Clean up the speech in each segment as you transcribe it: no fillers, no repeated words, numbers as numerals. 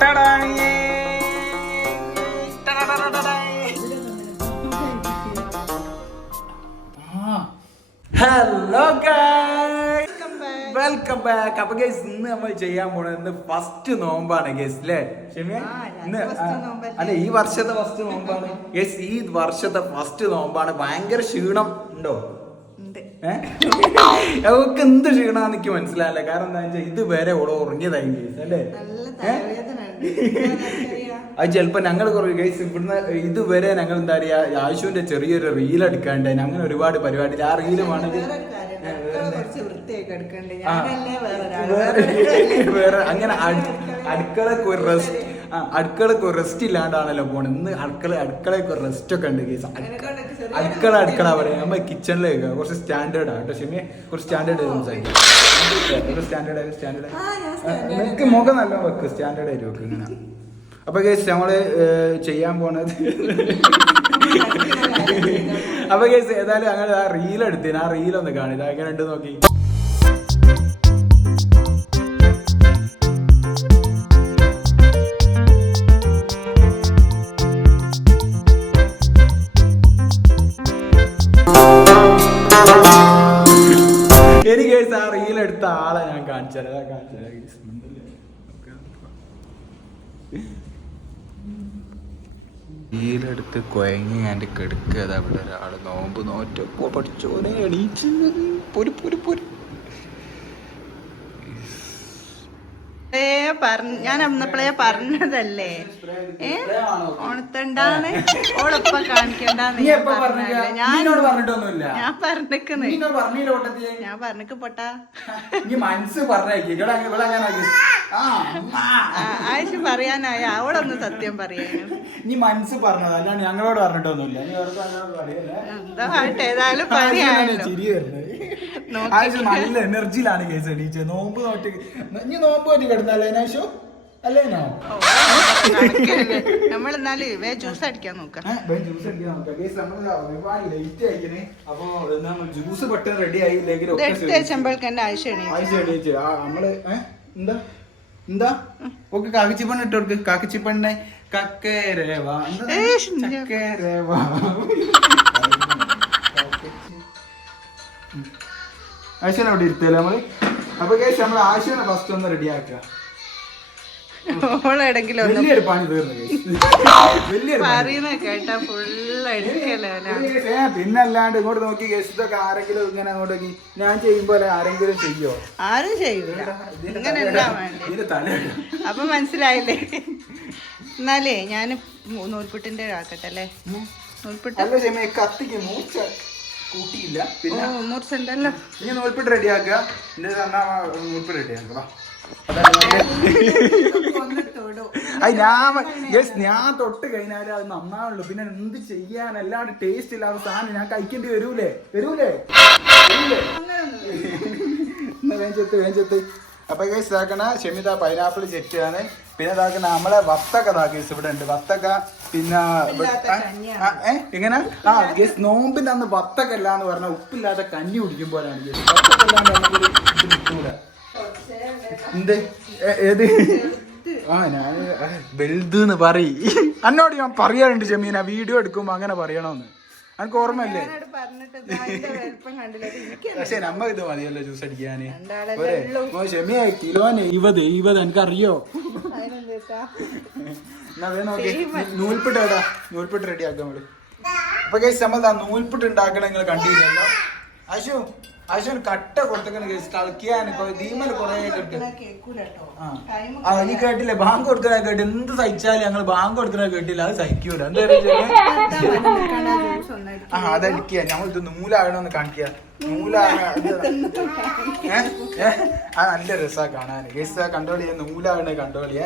Hello guys, welcome back. അപ്പൊ guys, ഇന്ന് നമ്മൾ ചെയ്യാൻ പോണത് ഫസ്റ്റ് നോമ്പാണ് ഗൈസ്, അല്ലേ ഷെമിയ? ഇന്ന് അല്ലെ, ഈ വർഷത്തെ ഫസ്റ്റ് നോമ്പാണ് ഗൈസ്. ഈ വർഷത്തെ ഫസ്റ്റ് നോമ്പാണ്. ഭയങ്കര ക്ഷീണം ഉണ്ടോ? അവക്ക് എന്ത് ക്ഷീണാന്ന് എനിക്ക് മനസ്സിലായില്ല. കാരണം എന്താ വെച്ചാൽ ഇതുവരെ ഓളോ ഉറങ്ങിയതായി ഗൈസ്, അല്ലേ? അത് ചിലപ്പോ ഞങ്ങൾ കുറേ ഗൈസ് ഇവിടുന്ന് ഇതുവരെ ഞങ്ങൾ എന്താ പറയാ, ആയുഷുവിന്റെ ചെറിയൊരു റീൽ എടുക്കാണ്ട് അങ്ങനെ ഒരുപാട് പരിപാടി. ആ റീലുമാണെങ്കിൽ വേറെ അങ്ങനെ അടുക്കളക്ക് ഒരു റെസ്റ്റ്, അടുക്കളക്ക് ഒരു റെസ്റ്റ് ഇല്ലാണ്ടാണല്ലോ പോണത്. ഇന്ന് അടുക്കളക്ക് ഒരു റെസ്റ്റ് ഒക്കെ ഉണ്ട് ഗൈസ്. അടുക്കള പറയാം, നമ്മൾ കിച്ചണിലേക്ക് കുറച്ച് സ്റ്റാൻഡേർഡ് ആണ് കേട്ടോ ഷെമിയെ. കുറച്ച് സ്റ്റാൻഡേർഡ് സംസാരിക്കും. നിനക്ക് മുഖം നല്ല വെക്ക്, സ്റ്റാൻഡേർഡ് ആയിട്ട് വെക്ക് ഇങ്ങനെ. അപ്പൊ ഗൈസ് നമ്മള് ചെയ്യാൻ പോണത് അപ്പൊ ഗൈസ് ഏതായാലും അങ്ങനെ ആ റീൽ എടുത്തിന്. ആ റീലൊന്ന് കാണിത് അങ്ങനെ ഉണ്ട്, നോക്കി. എനിക്ക് ഗൈസ് ആ റീൽ എടുത്ത ആളെ ഞാൻ കാണിച്ചാൽ റീലെടുത്ത് കുഴങ്ങി ഞാൻ കെടുക്കുക. അവിടെ ഒരാള് നോമ്പ് നോറ്റപ്പോ പഠിച്ചോനെ എണീച്ച് പൊരി പൊരി പൊരി. ഞാൻ അന്നപ്പോഴേ പറഞ്ഞതല്ലേ ഓണത്തണ്ടാണ് ഓളൊപ്പം കാണിക്കണ്ടെന്ന് ഞാൻ പറഞ്ഞിക്ക് പൊട്ടാ. ആയിഷ പറയാനായ അവളൊന്ന് സത്യം പറയാനും നീ മനസ്സ് പറഞ്ഞത് അല്ലാണ്ട് ഞങ്ങളോട് പറഞ്ഞിട്ടൊന്നുമില്ല. എന്താ ഏതായാലും പറയാനല്ലോ. നല്ല എനർജിയിലാണ് കേസ് എണീച്ചത്. നോമ്പ് നോട്ട് ഇനി നോമ്പ് നോറ്റി കിടന്നല്ലേ നാശോ അല്ലേനോ? നമ്മളെന്നാല് ജ്യൂസ് അടിക്കാൻ നോക്കാം. ജ്യൂസ് പെട്ടെന്ന് റെഡി ആയില്ലെങ്കിൽ നമ്മള് എന്താ എന്താ ഒക്കെ കാക്കിച്ചിപ്പണ്ണ ഇട്ട് കൊടുക്ക്. കാക്കിച്ചിപ്പണ്ണെ കക്കേരവാ ചക്കേരവാ. ആശാന അവിടെ ഇരുത്തല്ലേ നമ്മള്. അപ്പൊ കേസ് നമ്മള് ആശാന ഫസ്റ്റ് ഒന്ന് റെഡി ആക്കുക. വലിയൊരു പണി തീർന്നു. പിന്നല്ലാണ്ട് ഇങ്ങോട്ട് നോക്കി കേസ്, ഇതൊക്കെ ആരെങ്കിലും ഇങ്ങനെ അങ്ങോട്ട് നോക്കി ഞാൻ ചെയ്യുമ്പോ ആരെങ്കിലും ചെയ്യോ? ആരും ചെയ്യൂല. അപ്പൊ മനസ്സിലായില്ലേ? എന്നാലേ ഞാൻ നൂൽപുട്ടിന്റെ ആക്കട്ടെ അല്ലേ? നൂൽപുട്ട് കത്തിക്ക് മൂച്ച കൂട്ടിയില്ല. പിന്നെ മൂർച്ചുണ്ടല്ലോ. ഇനി നൂൽപുട്ട് റെഡിയാക്കുക. നൂൽപുട്ട് റെഡിയാക്കുക. ഞാൻ തൊട്ട് കഴിഞ്ഞാല് അത് നന്നാവുള്ളൂ. പിന്നെ എന്ത് ചെയ്യാൻ, അല്ലാണ്ട് ടേസ്റ്റ് ഇല്ലാത്ത സാധനം ഞാൻ കഴിക്കേണ്ടി വരൂലേ? വേഞ്ചെത്ത്. അപ്പൊ ഗൈസ് ഇതാക്കണ ഷെമിത പൈനാപ്പിൾ ചെറ്റാണ്. പിന്നെ ഇതാക്കണ നമ്മളെ വത്തക്ക ഗൈസ് ഇവിടെ ഉണ്ട്. വത്തക്ക പിന്നെ എങ്ങനെ ഗൈസ് നോമ്പിന്റെ അന്ന് വത്തക്ക അല്ലാന്ന് പറഞ്ഞാൽ ഉപ്പില്ലാത്ത കഞ്ഞി കുടിക്കുമ്പോഴാണ് ഗൈസ്. വത്തക്കല്ലാണ്ട് എന്ത് ഏത് ഞാൻ വലുതെന്ന് പറയും. എന്നോട് ഞാൻ പറയാറുണ്ട് ഷെമീന, വീഡിയോ എടുക്കുമ്പോ അങ്ങനെ പറയണോന്ന്. എനിക്ക് ഓർമ്മയില്ലേ? പക്ഷെ നമ്മ ഇത് മതിയല്ലോ ജ്യൂസ് അടിക്കാന്. ഷെമിയ കിലോന് 20 എനിക്കറിയോ? എന്നാ വേ നോക്കി നൂൽപുട്ട് എവിടാ? നൂൽപുട്ട് റെഡി ആക്കാം നമ്മള്. അപ്പൊ ഗൈസ് നമ്മൾ നൂൽപുട്ട് ഉണ്ടാക്കണ നിങ്ങൾ കണ്ടില്ലല്ലോ. ആശുവിന് കട്ട കൊടുത്തേക്കണ കേസ് കളിക്കാൻ ദീമല് കൊറേ കേട്ട്. നീ കേട്ടില്ലേ? ബാങ്ക് കൊടുക്കണ കേട്ട്. എന്ത് സഹിച്ചാലും ഞങ്ങള് ബാങ്ക് കൊടുക്കണ കേട്ടില്ല. അത് സഹിക്കൂല. എന്താ അതടിക്കുക. ഞങ്ങൾ ഇത് നൂലാകണമെന്ന് കാണിക്കുക. നൂലാകണ നല്ല രസാ കാണാൻ. കേസ് കണ്ടോളിയെ നൂലാകണ കണ്ടോളിയെ.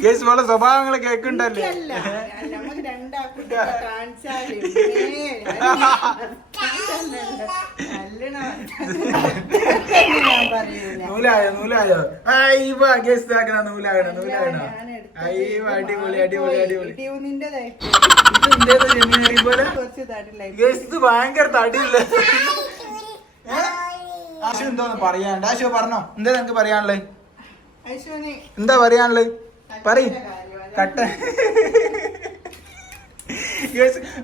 കേസ് പോലെ സ്വഭാവങ്ങൾ കേൾക്കുന്നുണ്ടല്ലേ? നൂലായോ കേസ് ആക്കണ നൂലാകണ. അടിപൊളി അടിപൊളി അടിപൊളി. കേസ് ഭയങ്കര തടിയില്ല. ആശു എന്തോന്ന് പറയാണ്ട്? ആശു പറഞ്ഞോ, എന്താ നിനക്ക് പറയാനുള്ളത്? എന്താ പറയാനുള്ളത് പറയ് കട്ട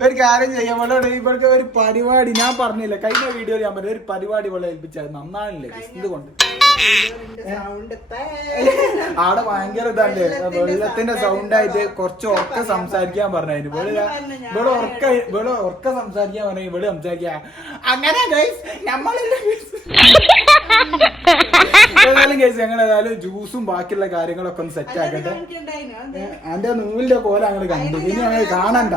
ഒരു കാര്യം ചെയ്യാൻ വേണ്ട ഇവർക്ക് ഒരു പരിപാടി ഞാൻ പറഞ്ഞില്ല കഴിഞ്ഞ വീഡിയോയിൽ ഞാൻ പറഞ്ഞ ഒരു പരിപാടി പോലെ ഏൽപ്പിച്ചത് നന്നാണില്ലേ ഇതുകൊണ്ട് ആടെ ഭയങ്കര ഇതല്ലേ വെള്ളത്തിന്റെ സൗണ്ട് ആയിട്ട് കുറച്ച് ഉറക്ക സംസാരിക്കാൻ പറഞ്ഞു ഇവിടെ ഉറക്ക സംസാരിക്കാൻ പറഞ്ഞു ഇവിടെ സംസാരിക്കാ അങ്ങനെ ഏതായാലും കേസ് ഞങ്ങൾ ഏതായാലും ജ്യൂസും ബാക്കിയുള്ള കാര്യങ്ങളൊക്കെ ഒന്ന് സെറ്റ് ആക്കട്ടെ അതിന്റെ നൂലിന്റെ പോലെ അങ്ങനെ കണ്ടു ഇനി അങ്ങനെ കാണണ്ട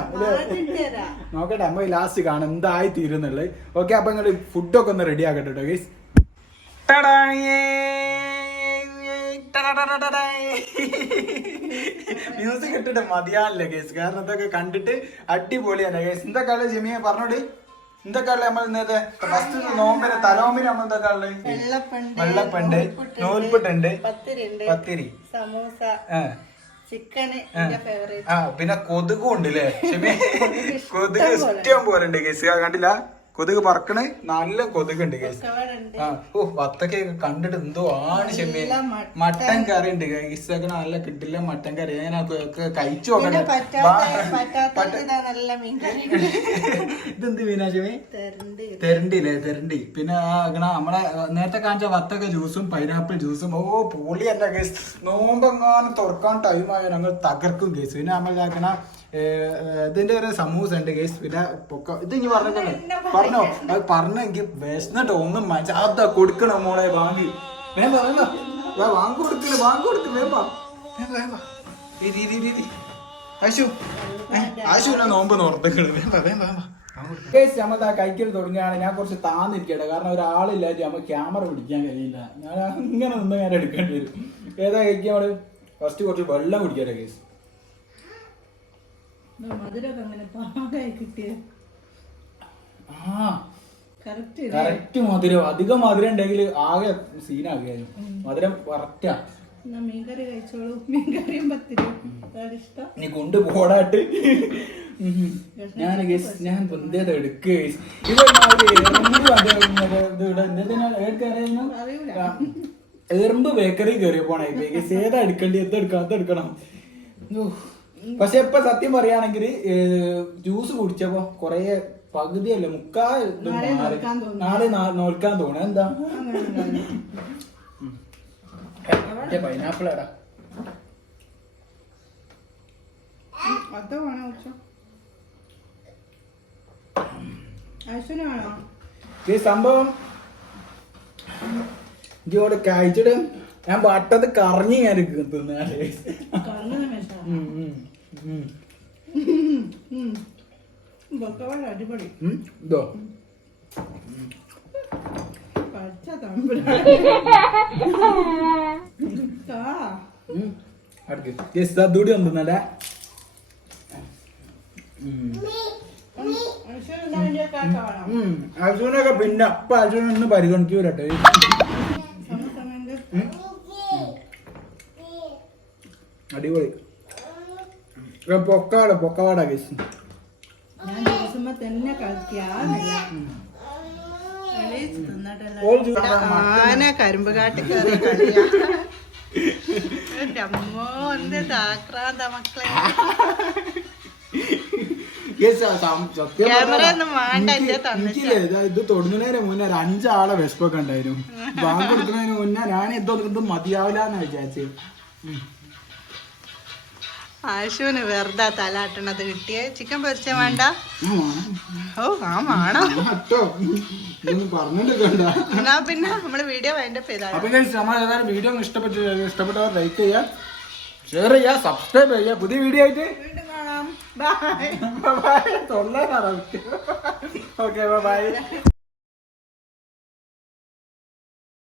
നോക്കട്ടെ അമ്മ ലാസ്റ്റ് കാണാം എന്തായി തീരുന്നുള്ളത്. ഓക്കെ അപ്പൊ നിങ്ങൾ ഫുഡൊക്കെ ഒന്ന് റെഡി ആക്കട്ടെ കേട്ടോ ഗൈസ്. മ്യൂസിക് ഇട്ടിട്ട് മതിയാണല്ലേ കേസ്, കാരണം ഇതൊക്കെ കണ്ടിട്ട് അടിപൊളിയാണ് കേസ്. എന്തൊക്കെയാണ് ജിമിയെ പറഞ്ഞോട്, എന്തൊക്കെയല്ലേ നമ്മൾ ഇന്നത്തെ ഫസ്റ്റ് നോമ്പിന് തലോമ്പിന് നമ്മൾ എന്തൊക്കെയാണ് വെള്ളപ്പുണ്ട്, നൂൽപ്പുട്ടുണ്ട്, പത്തിരി, സമൂസ, ചിക്കന്, പിന്നെ കൊതുകും ഉണ്ട് അല്ലേ ഷിമി? കൊതുക് ഇഷ്ടം പോലെ ഉണ്ട് കേസ്, കണ്ടില്ല കൊതുക് പറക്കണ്, നല്ല കൊതുകുണ്ട് കേസ്. വത്തക്കെ കണ്ടിട്ട് എന്തോ ആണ് ഷെമ്മി. മട്ടൻ കറി ഉണ്ട് കേസൊക്കെ നല്ല കിട്ടില്ല മട്ടൻ കറി, ഞാൻ കഴിച്ചു നോക്കട്ടെ. ഇതെന്ത് മീനാ ഷെമ്മി? തെരണ്ടില്ലേ, തെരണ്ടി. പിന്നെ നമ്മളെ നേരത്തെ കാണിച്ച വത്തക്ക ജ്യൂസും പൈനാപ്പിൾ ജ്യൂസും. ഓ പൊളി അല്ല കേസ്. നോമ്പെങ്ങാനും തുറക്കാൻ ടൈമായോ ഞങ്ങൾ തകർക്കും കേസ്. പിന്നെ നമ്മളിതാക്കണ ഇതിന്റെ ഒരു സമൂസ ഉണ്ട് കേസ്. പിന്നെ ഇത് ഇനി പറഞ്ഞോ അത് പറഞ്ഞെങ്കിൽ വിശന്നിട്ട് ഒന്നും മനസ്സിൽ അതാ കൊടുക്കണം മോളെ, വാങ്ങി വേമ്പ വാങ്ങി കൊടുക്കില്ല, വാങ്ങി കൊടുക്കും വേമ്പ ആശുവിനെ നോമ്പ് നോർത്തക്കള് വേമ്പ വേമ്പ കേസ്. നമ്മൾ കഴിക്കൽ തുടങ്ങിയാണ്. ഞാൻ കുറച്ച് താന്നിരിക്കട്ടെ, കാരണം ഒരാളില്ലാതെ നമുക്ക് ക്യാമറ പിടിക്കാൻ കഴിയില്ല. ഞാൻ ഇങ്ങനെ നിന്ന് ഞാൻ എടുക്കേണ്ടി വരും. ഏതാ കഴിക്കുക നമ്മള്? ഫസ്റ്റ് കുറച്ച് വെള്ളം കുടിക്കട്ടെ കേസ്. കറക്റ്റ് മധുരം. അധികം മധുരം ഉണ്ടെങ്കിൽ ആകെ സീനാകിയാലും മധുരം കറക്റ്റാ. മീൻകറി കഴിച്ചോളൂ, മീൻകറിയും പത്തിരി നീ കൊണ്ട് പോടാട്ട്. ഞാൻ പൊന്തേത് എടുക്കുക. എറുമ്പ് ബേക്കറി കയറി പോണേ. ഏതാ എടുക്കണ്ടി, എന്തെടുക്കണം. പക്ഷെ ഇപ്പൊ സത്യം പറയുകയാണെങ്കിൽ ജ്യൂസ് കുടിച്ചപ്പോ കൊറേ പകുതിയല്ല നാളെ നോൽക്കാൻ തോന്നുന്നു. എന്താ പൈനാപ്പിൾ എടാ ഈ സംഭവം ഇതോടെ കഴിച്ചിട്ട് ഞാൻ വട്ടത്ത് കറങ്ങി ഞാൻ തിന്നാല്. അടിപൊളി. ഇതോ അതുകൂടി ഒന്നല്ലേ അർജുനൊക്കെ പിന്നെ അപ്പൊ അർജുനൊന്നും പരിഗണിക്കൂലട്ടെ. അടിപൊളി പൊക്കവാടാ കേസ്. കരിമ്പ് കാട്ടി മക്കളെ ഇത് തൊടുന്നതിന് മുന്നേ ഒരു 5 ആളെ വിശപ്പൊക്കെ ഉണ്ടായിരുന്നു. ബാങ്ക് കൊടുക്കുന്നതിന് മുന്നേ ഞാൻ ഇത് മതിയാവില്ലാന്ന് വിചാരിച്ചു. ആശുവിന് വെറുതെ തലാട്ടണത് കിട്ടിയ ചിക്കൻ പൊരിച്ച വേണ്ട. ഓ ആ വേണം. എന്നാ പിന്നെ നമ്മള് വീഡിയോ വൈൻഡപ്പ് ചെയ്താൽ വീഡിയോ ഇഷ്ടപ്പെട്ടവർ ലൈക്ക് ചെയ്യുക, ഷെയർ ചെയ്യുക, സബ്സ്ക്രൈബ് ചെയ്യുക. പുതിയ വീഡിയോ ആയിട്ട് വീണ്ടും കാണാം. ബൈ. Okay bye.